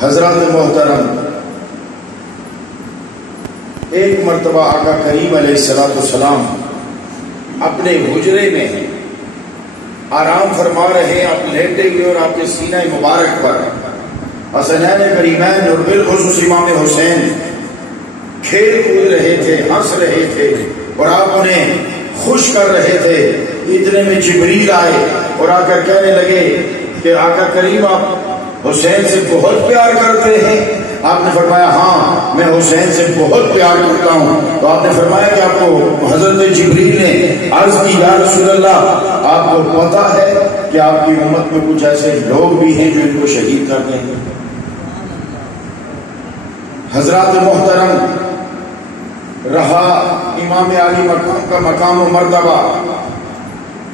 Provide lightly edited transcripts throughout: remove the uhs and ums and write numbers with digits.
حضرات محترم، ایک مرتبہ آقا کریم علیہ السلام اپنے حجرے میں آرام فرما رہے ہیں، آپ لیٹے ہوئے، اور آپ کے سینہ مبارک پر حسنین کریمین اور بالخصوص امام حسین کھیل کود رہے تھے، ہنس رہے تھے، اور آپ انہیں خوش کر رہے تھے۔ اتنے میں جبریل آئے اور آ کر کہنے لگے کہ آقا کریم آپ حسین سے بہت پیار کرتے ہیں؟ آپ نے فرمایا ہاں میں حسین سے بہت پیار کرتا ہوں۔ تو آپ نے فرمایا کہ آپ کو حضرت جبریل نے عرض کی یا رسول اللہ آپ کو پتا ہے کہ آپ کی امت میں کچھ ایسے لوگ بھی ہیں جو ان کو شہید کر دیں گے؟ حضرات محترم، رہا امام علی مقام کا مقام و مرتبہ،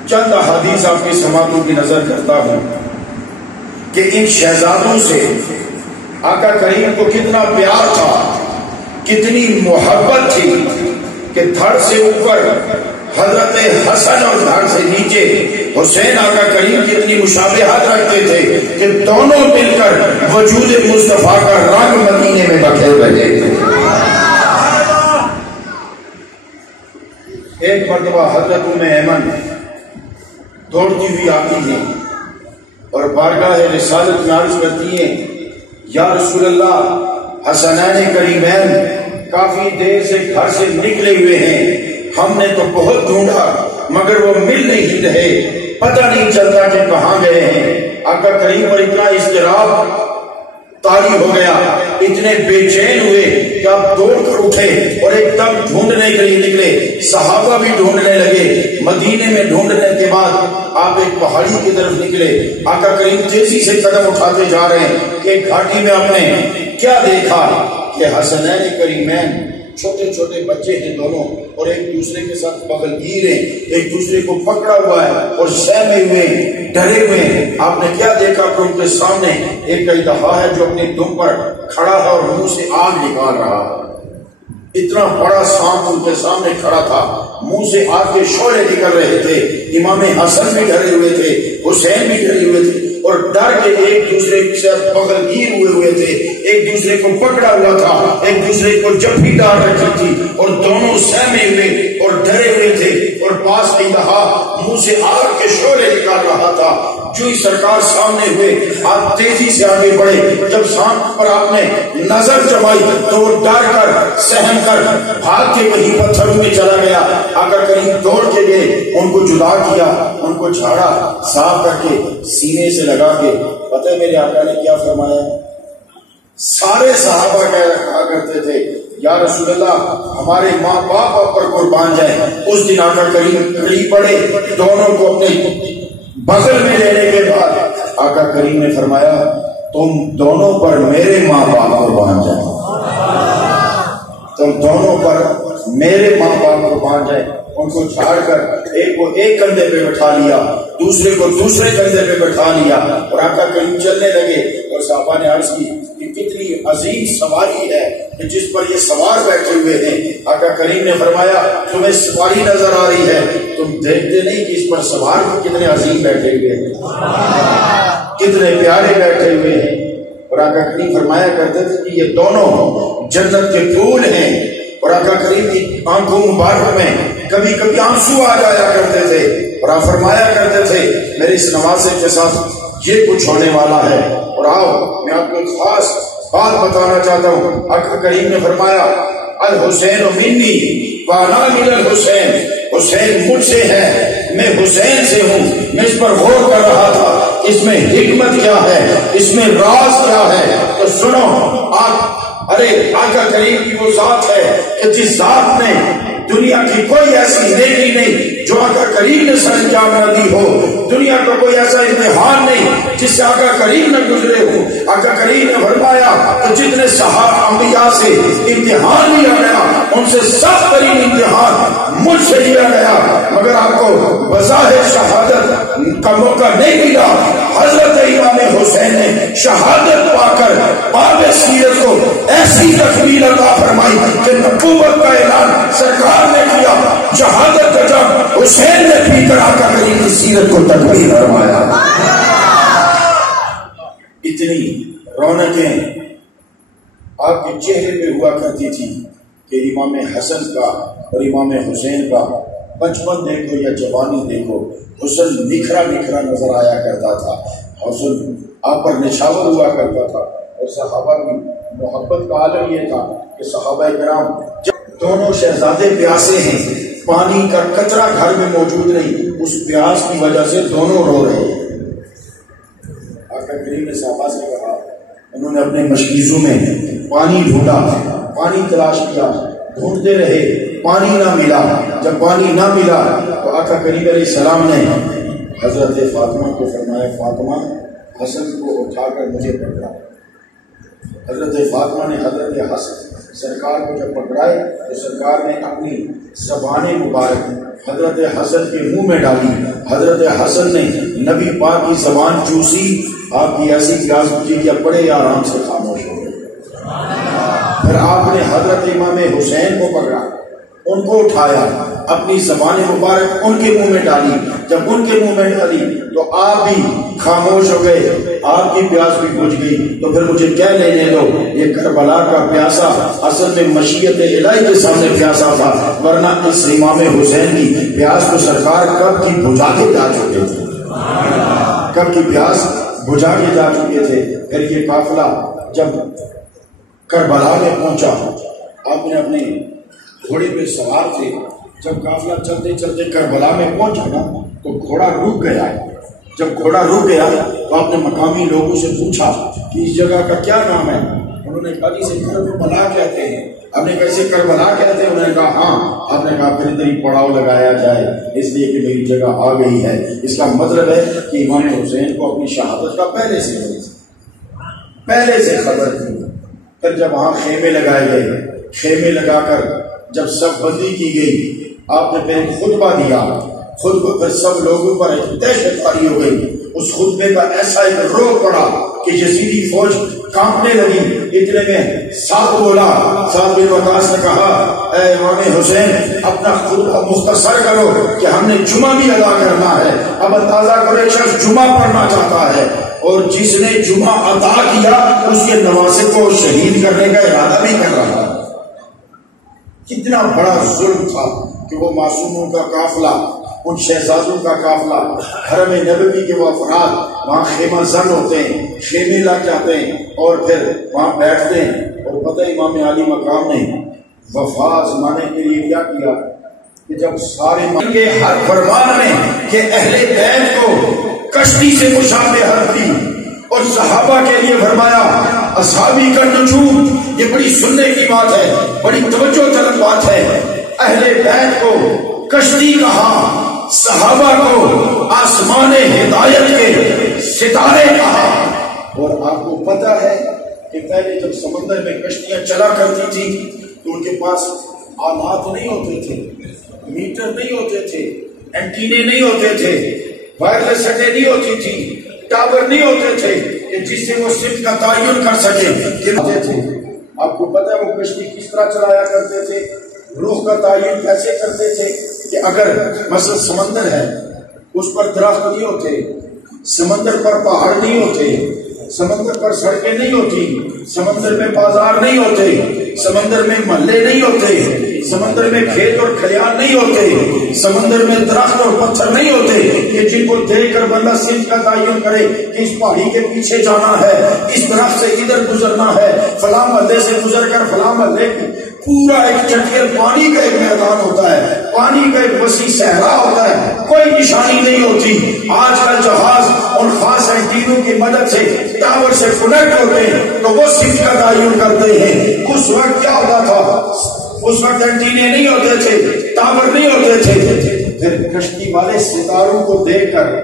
چند احادیث آپ کی سماعتوں کی نظر کرتا ہوں کہ ان شہزادوں سے آقا کریم کو کتنا پیار تھا، کتنی محبت تھی کہ دھڑ سے اوپر حضرت حسن اور دھڑ سے نیچے حسین آقا کریم کتنی مشابہت رکھتے تھے کہ دونوں مل کر وجود مصطفیٰ کا رنگ مدینے میں بکھیر رہے تھے۔ ایک مرتبہ حضرت ام ایمن دوڑتی ہوئی آتی ہیں اور بارگاہ رسالت میں عرض کرتی ہیں یا رسول اللہ حسنین کریمین کافی دیر سے گھر سے نکلے ہوئے ہیں، ہم نے تو بہت ڈھونڈا مگر وہ مل نہیں رہے، پتہ نہیں چلتا کہ کہاں گئے ہیں۔ آقا کریم پر اتنا اضطراب طاری ہو گیا، اتنے بے چین ہوئے کہ آپ دوڑ کر اٹھے اور ایک دم ڈھونڈنے کے لیے نکلے۔ صحابہ بھی ڈھونڈنے لگے۔ مدینے میں ڈھونڈنے کے بعد آپ ایک پہاڑی کی طرف نکلے۔ آقا کریم تیزی سے قدم اٹھاتے جا رہے ہیں کہ ایک گھاٹی میں آپ نے کیا دیکھا کہ حسنین کریمین چھوٹے چھوٹے بچے ہیں دونوں، اور ایک دوسرے کے ساتھ بغل گیر ہیں، ایک دوسرے کو پکڑا ہوا ہے اور سہمے ہوئے ڈرے ہوئے ہیں۔ آپ نے کیا دیکھا کہ ان کے سامنے ایک اژدہا ہے جو اپنے دم پر کھڑا ہے اور منہ سے آگ نکال رہا ہے۔ اتنا بڑا سانپ ان کے سامنے کھڑا تھا، منہ سے آگ کے شعلے نکل رہے تھے۔ امام حسن بھی ڈرے ہوئے تھے، حسین بھی ڈرے ہوئے تھے، اور ڈر کے ایک دوسرے سے بغل گیر ہوئے تھے، ایک دوسرے کو پکڑا ہوا تھا، ایک دوسرے کو جپھی ڈال رکھی تھی، اور دونوں سہمے ہوئے اور ڈرے ہوئے تھے، اور پاس اژدہا منہ سے آگ کے شعلے نکال رہا تھا۔ جو ہی سرکار سامنے ہوئے آپ تیزی سے آگے بڑھے، جب سانپ پر آپ نے نظر جمائی تو وہ ڈر کر سہم کر بھاگ کے وہی پتھروں میں چلا گیا۔ آقا کریم دوڑ کے گئے، ان کو جدا کیا، ان کو جھاڑا صاف کر کے سینے سے لگا کے۔ پتہ ہے میرے آقا نے کیا فرمایا؟ سارے صحابہ کہا کرتے تھے یا رسول اللہ ہمارے ماں باپ پر قربان جائیں۔ اس دن آقا کریم کھڑی پڑے، دونوں کو اپنے بغل میں لینے کے بعد آقا کریم نے فرمایا تم دونوں پر میرے ماں باپ قربان جائیں، تم دونوں پر میرے ماں باپ قربان جائیں۔ ان کو جھاڑ کر ایک کو ایک کندھے پہ بٹھا لیا، دوسرے کو دوسرے کندھے پہ بٹھا لیا، اور آقا کریم چلنے لگے۔ اور صحابہ نے عرض کی کہ کتنی عظیم سواری ہے کہ جس پر یہ سوار بیٹھے ہوئے ہیں۔ آقا کریم نے فرمایا تمہیں سواری نظر آ رہی ہے، تم دیکھتے نہیں کہ اس پر سوار کتنے عظیم بیٹھے ہوئے ہیں، کتنے پیارے بیٹھے ہوئے ہیں۔ اور آقا کریم فرمایا کرتے تھے کہ یہ دونوں جنت کے پھول ہیں، اور آقا کریم کی آنکھوں مبارک میں کبھی کبھی آنسو آ جایا کرتے تھے، اور آپ فرمایا کرتے تھے میرے اس نوازے کے ساتھ یہ کچھ ہونے والا ہے۔ اور آؤ میں آپ کو ایک خاص بات بتانا چاہتا ہوں۔ آقا کریم نے فرمایا الحسین منی وانا من الحسین، حسین مجھ سے ہے میں حسین سے ہوں۔ میں اس پر غور کر رہا تھا اس میں حکمت کیا ہے، اس میں راز کیا ہے، تو سنو ارے آقا کریم کی وہ ذات ہے کہ جس ذات نے دنیا کی کوئی ایسی نیکی نہیں جو آقا کریم نے سر انجام نہ دی ہو، دنیا کا کوئی ایسا امتحان نہیں جس سے آقا کریم نہ گزرے ہو۔ آقا کریم نے فرمایا کہ جتنے صحابہ انبیاء سے امتحان لیا گیا ان سے سخت ترین امتحان مجھ سے لیا گیا، مگر آپ کو بظاہر شہادت کا موقع نہیں ملا۔ حضرت امام حسین نے شہادت پا کر باب سیرت کو ایسی تکمیل عطا فرمائی کہ نبوت کا اعلان سرکار نے کیا، شہادت کا جب حسین نے پی کر آقا کریم کی سیرت کو تکمیل فرمایا۔ اتنی رونقیں آپ کے چہرے پہ ہوا کرتی تھی کہ امام حسن کا اور امام حسین کا بچپن دیکھو یا جوانی دیکھو، حسن نکھرا نکھرا نظر آیا کرتا تھا، حسن آپ پر نچھاور ہوا کرتا تھا۔ اور صحابہ کی محبت کا عالم یہ تھا کہ صحابہ کرام جب دونوں شہزادے پیاسے ہیں، پانی کا قطرہ گھر میں موجود نہیں، اس پیاس کی وجہ سے دونوں رو رہے ہیں۔ آقا کریم نے صحابہ سے کہا، انہوں نے اپنے مشکیزوں میں پانی ڈھونڈا، پانی تلاش کیا، ڈھونڈتے رہے، پانی نہ ملا۔ جب پانی نہ ملا تو آقا کریم علیہ السلام نے حضرت فاطمہ کو فرمایا، فاطمہ حسن کو اٹھا کر مجھے پکڑا۔ حضرت فاطمہ نے حضرت حسن سرکار کو جب پکڑائے تو سرکار نے اپنی زبان مبارک حضرت حسن کے منہ میں ڈالی، حضرت حسن نے نبی پاک کی زبان چوسی، آپ کی ایسی پیاس بجھی کہ بڑے آرام سے خاموش ہو گئے۔ پھر آپ نے حضرت امام حسین کو پکڑا، ان کو اٹھایا، اپنی زبان مبارک ان کے منہ میں ڈالی، جب ان کے منہ میں ڈالی تو آپ بھی خاموش ہو گئے، آپ کی پیاس بھی بجھ گئی۔ تو پھر مجھے کیا لینے دو، یہ کربلا کا پیاسا اصل میں مشیت الہی کے سامنے پیاسا تھا، ورنہ اس امام حسین کی پیاس کو سرکار کب کی بجھا کے جا چکے تھے، کب کی پیاس بجھا کے جا چکے تھے۔ پھر یہ قافلہ جب کربلا میں پہنچا، آپ نے اپنے گھوڑے پہ سوار تھے، جب قافلہ چلتے چلتے کربلا میں پہنچا نا تو گھوڑا رک گیا۔ جب گھوڑا رک گیا تو آپ نے مقامی لوگوں سے پوچھا کہ اس جگہ کا کیا نام ہے؟ انہوں نے کہا جسے کربلا کہتے ہیں۔ آپ نے کہا اسے کربلا کہتے ہیں؟ انہوں نے کہا ہاں۔ آپ نے کہا پھر ادھر ہی پڑاؤ لگایا جائے، اس لیے کہ میری جگہ آ گئی ہے۔ اس کا مطلب ہے کہ امام حسین کو اپنی شہادت کا پہلے سے خبر تھی۔ پھر جب وہاں خیمے لگائے گئے، خیمے لگا کر جب سب بندی کی گئی، آپ نے پھر خطبہ دیا، خطبہ پر سب لوگوں پر ایک دہشت طاری ہو گئی۔ اس خطبے کا ایسا ایک روح پڑا کہ یزیدی فوج کانپنے لگی۔ اتنے میں سعد بولا، سعد بن وقاص نے کہا، اے امام حسین اپنا خطبہ مختصر کرو کہ ہم نے جمعہ بھی ادا کرنا ہے۔ اب اندازہ کرو ایک شخص جمعہ پڑھنا چاہتا ہے اور جس نے جمعہ ادا کیا اس کے نواسے کو شہید کرنے کا ارادہ بھی کر رہا ہے۔ کتنا بڑا ظلم تھا کہ وہ معصوموں کا قافلہ، ان شہزادوں کا قافلہ، حرم نبوی کے وہ افراد وہاں خیمہ زن ہوتے ہیں، خیمے لگ جاتے ہیں اور پھر وہاں بیٹھتے ہیں۔ اور پتہ امام علی مقام نے وفا آزمانے کے لیے کیا کیا کہ جب سارے کے ہر فرمان میں کہ اہل بیت کو کشتی سے مشابہت دی اور صحابہ کے لیے فرمایا اصحابی کا نجوم، یہ بڑی سننے کی بات ہے، بڑی توجہ طلب بات ہے۔ اہل بیت کو کشتی کہا، صحابہ کو آسمان ہدایت کے ستارے کہا۔ اور آپ کو پتا ہے کہ پہلے جب سمندر میں کشتیاں چلا کرتی تھی تو ان کے پاس آلات نہیں ہوتے تھے، میٹر نہیں ہوتے تھے، اینٹینے نہیں ہوتے تھے، وائرلیس سیٹیں نہیں ہوتی تھی، ٹاور نہیں ہوتے تھے کہ جس سے وہ سمت کا تعین کر سکے کہ تھے۔ آپ کو پتا ہے وہ کشتی کس طرح چلایا کرتے تھے، روح کا تعین کیسے کرتے تھے کہ اگر مثلا سمندر ہے اس پر درخت نہیں ہوتے، سمندر پر پہاڑ نہیں ہوتے، سمندر پر سڑکیں نہیں ہوتی، سمندر میں بازار نہیں ہوتے، سمندر میں محلے نہیں ہوتے، سمندر میں کھیت اور کھلیان نہیں ہوتے، سمندر میں درخت اور پتھر نہیں ہوتے کہ جن کو دیکھ کر بندہ سمت کا تعین کرے کہ اس پہاڑی کے پیچھے جانا ہے، اس درخت سے ادھر گزرنا ہے، فلاں محلے سے گزر کر فلاں محلے کی پورا ایک چٹیل پانی کا ایک میدان ہوتا ہے، پانی کا ایک وسیع صحرا ہوتا ہے، کوئی نشانی نہیں ہوتی۔ آج کل جہاز ان خاص اینٹینوں کی مدد سے ٹاور سے کنیکٹ ہوتے ہیں تو وہ سمت کا تعین کرتے ہیں۔ اس وقت کیا ہوتا تھا؟ اس وقت اینٹینے نہیں ہوتے تھے، ٹاور نہیں ہوتے تھے۔ پھر کشتی والے ستاروں کو دیکھ کر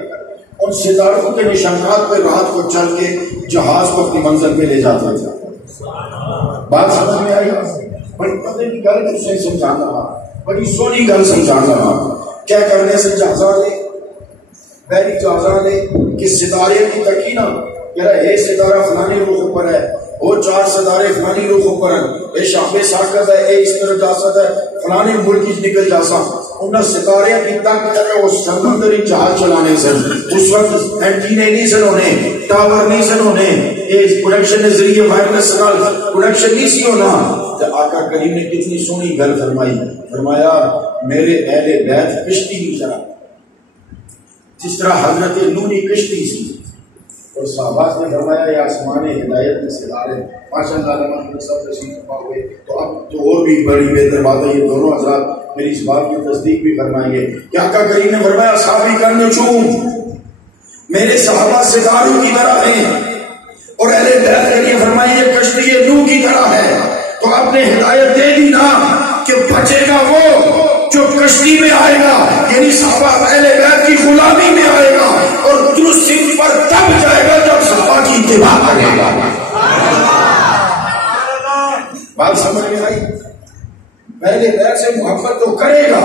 ان ستاروں کے نشانات پہ رات کو چل کے جہاز کو اپنی منزل پہ لے جاتے تھے۔ بات سمجھ میں آئی؟ بڑی پتہ کی گل تجھے سمجھانا، بڑی سونی گل سمجھانا۔ کیا کرنے سے جہازاں لے، بحری جہازاں لے کہ ستارے کی تکینا یار ایک ستارہ فلانی رخ پر ہے، وہ 4 ستارے فلانی رخ پر ہیں، اے شام ساکت ہے، اے اس طرح جاسد ہے، فلانی ملک نکل جاسا۔ انہیں ستارے کی تک کر وہ سمندری جہاز چلانے سے اس وقت اینٹینے نہیں سن ہونے، ٹاور نہیں سن ہونے، کنیکشن ذریعے وائرلیس کنیکشن نہیں سی ہونا. تو آقا کریم نے کتنی سونی گل فرمائی, فرمایا میرے اہل بیت کشتی کی طرح, جس طرح حضرت نوح کی کشتی سی. اور صحابہ نے فرمایا یہ آسمان ہدایت میں ستارے ماشاء اللہ سب تشریف ہوئے. تو اب تو اور بھی بڑی بہتر بات ہے, یہ دونوں حضرات میری اس بات کی تصدیق بھی فرمائیں گے کہ آقا کریم نے فرمایا صحابی کا نجوم میرے صحابہ ستاروں کی طرح ہیں, اور اہل بیت کے لیے فرمایا یہ کشتی نوح کی طرح ہے. تو آپ نے ہدایت دے دی نا کہ بچے گا وہ جو کشتی میں آئے گا, یعنی صحابہ اہل بیت کی غلامی میں آئے گا, اور درست پر تب جائے گا جب صحابہ کی اتباع کرے گا. بات سمجھ میں آئی؟ اہل بیت سے محبت تو کرے گا,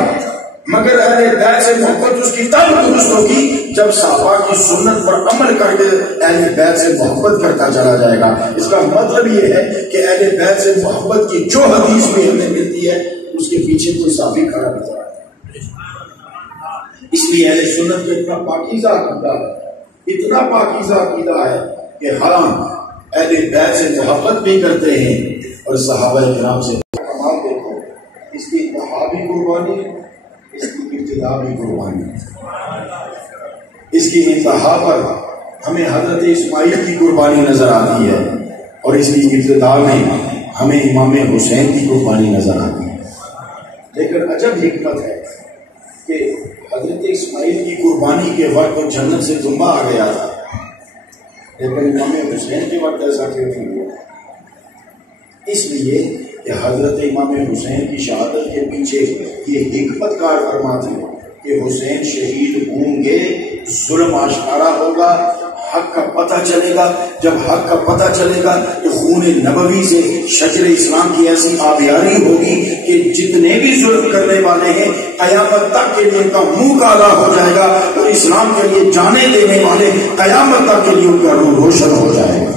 مگر اہل بیت سے محبت اس کی تب درست ہوگی جب صحابہ کی سنت پر عمل کر کے اہل بیت سے محبت کرتا چلا جائے گا. اس کا مطلب یہ ہے کہ اہل بیت سے محبت کی جو حدیث بھی ہمیں ملتی ہے اس کے پیچھے کوئی صحابی کھڑا نظر آتا ہے. اس لیے اہل سنت کا اتنا پاکیزہ عقیدہ ہے, اتنا پاکیزہ عقیدہ ہے کہ ہم اہل بیت سے محبت بھی کرتے ہیں اور صحابہ کرام سے کمال دیکھو, اس کی انتہا بھی قربانی, اس کی ابتدا بھی قربانی. اس کی انتہا پر ہمیں حضرت اسماعیل کی قربانی نظر آتی ہے, اور اس کی ابتدا میں ہمیں امام حسین کی قربانی نظر آتی ہے. لیکن عجب حکمت ہے کہ حضرت اسماعیل کی قربانی کے وقت جنت سے دمبا آ گیا تھا, لیکن امام حسین کے وقت ایسا کیوں نہیں ہوا؟ اس لیے کہ حضرت امام حسین کی شہادت کے پیچھے یہ حکمت کار فرماتے ہیں کہ حسین شہید ہوں گے, ظلم آشکارا ہوگا, حق کا پتہ چلے گا. جب حق کا پتہ چلے گا تو خون نبوی سے شجر اسلام کی ایسی آبیاری ہوگی کہ جتنے بھی ظلم کرنے والے ہیں قیامت تک کے لیے ان کا منہ کالا ہو جائے گا, اور اسلام کے لیے جانے دینے والے قیامت تک کے لیے ان کا روح روشن ہو جائے گا,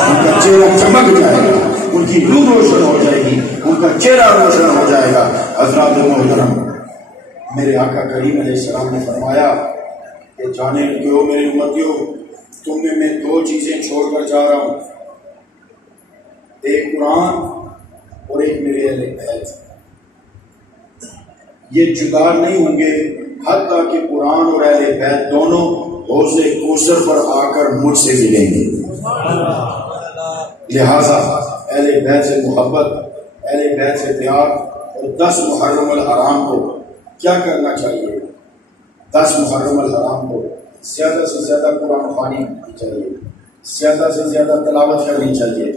ان کا چہرہ چمک جائے گا, ان کی روح روشن ہو جائے گی, ان کا چہرہ روشن ہو جائے گا. حضرات محترم, میرے آقا کریم علیہ السلام نے فرمایا کہ جانے لگے میرے امتیوں, تم میں دو چیزیں چھوڑ کر جا رہا ہوں, ایک قرآن اور ایک میرے اہل بیت. یہ جدا نہیں ہوں گے حتیٰ کہ قرآن اور اہل بیت دونوں حوض کوثر پر آ کر مجھ سے ملیں گے. لہذا اہل بیت سے محبت, اہل بیت سے پیار, اور 10 محرم الحرام کو کیا کرنا چاہیے؟ 10 محرم الحرام کو زیادہ سے زیادہ قرآن خوانی کرنی چاہیے, زیادہ سے زیادہ تلاوت کرنی چاہیے,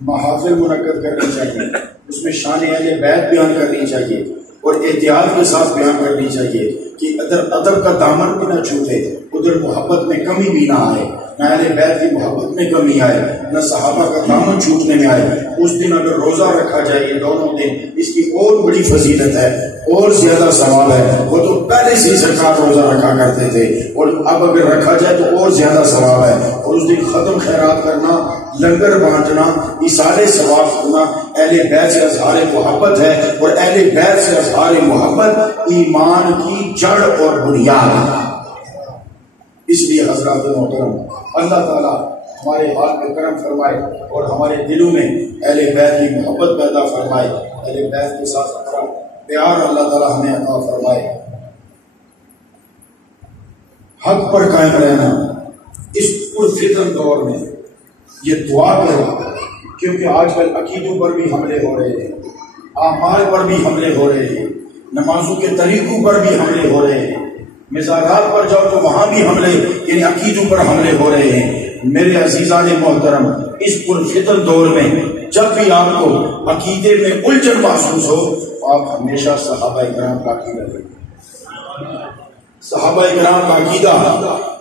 محافل منعقد کرنی چاہیے, اس میں شان اہل بیت بیان کرنی چاہیے, اور احتیاط کے ساتھ بیان کرنی چاہیے کہ ادھر ادب کا دامن بھی نہ چھوٹے, ادھر محبت میں کمی بھی نہ آئے, نہ اہل بیت کی محبت میں کمی آئے, نہ صحابہ کا دامن چھوٹنے میں آئے. اس دن اگر روزہ رکھا جائے, یہ دونوں دن, اس کی اور بڑی فضیلت ہے, اور زیادہ ثواب ہے. وہ تو پہلے سے سرکار روزہ رکھا کرتے تھے, اور اب اگر رکھا جائے تو اور زیادہ ثواب ہے. اور اس دن ختم خیرات کرنا, لنگر بانٹنا, ایثار ثواب کرنا اہل بیت سے اظہار محبت ہے, اور اہل بیت سے اظہار محبت ایمان کی جڑ اور بنیاد ہے. اس لیے حضرات محترم, اللہ تعالیٰ ہمارے حال پہ کرم فرمائے اور ہمارے دلوں میں اہل بیت کی محبت پیدا فرمائے, اہل بیت کے ساتھ پیار اللہ تعالیٰ ہمیں عطا فرمائے. حق پر قائم رہنا اس پرفتن دور میں یہ دعا کرے, کیونکہ آج کل عقیدوں پر بھی حملے ہو رہے ہیں, اعمال پر بھی حملے ہو رہے ہیں, نمازوں کے طریقوں پر بھی حملے ہو رہے ہیں, مزارات پر جاؤ تو وہاں بھی حملے, یعنی عقیدوں پر حملے ہو رہے ہیں. میرے عزیزان محترم, اس پرفتن دور میں جب بھی آپ کو عقیدے میں الجھن محسوس ہو, آپ ہمیشہ صحابہ کرام کا عقیدہ لیں. صحابہ کرام کا عقیدہ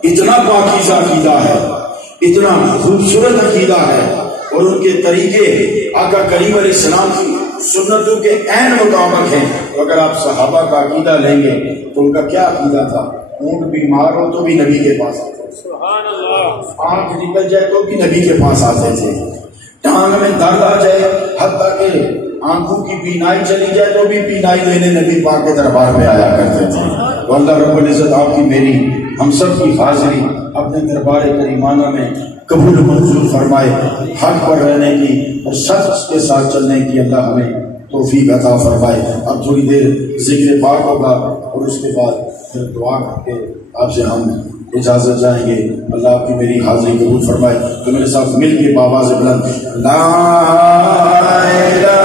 اتنا پاکیزہ عقیدہ ہے, اتنا خوبصورت عقیدہ ہے, اور ان کے طریقے آقا کریم علیہ السلام کی سنتوں کے عین مطابق ہیں. تو اگر آپ صحابہ کا عقیدہ لیں گے تو ان کا کیا عقیدہ تھا؟ اونٹ بیمار ہو تو بھی نبی کے پاس آتے تھے, آنکھ نکل جائے تو بھی نبی کے پاس آتے تھے, ٹانگ میں درد آ جائے حتیٰ کہ آنکھوں کی بینائی چلی جائے تو بھی بینائی لینے نبی پاک کے دربار میں آیا کرتے تھے. تو اللہ رب العزت آپ کی میری ہم سب کی حاضری اپنے دربار کریمانہ میں قبول منظور فرمائے، حق پر رہنے کی اور سچ کے ساتھ چلنے کی اللہ ہمیں توفیق عطا فرمائے۔ اب تھوڑی دیر ذکر پاک ہوگا اور اس کے بعد پھر دعا کر کے آپ سے ہم اجازت جائیں گے۔ اللہ آپ کی میری حاضری قبول فرمائے۔ تو میرے ساتھ مل کے بآواز بلند لا الہ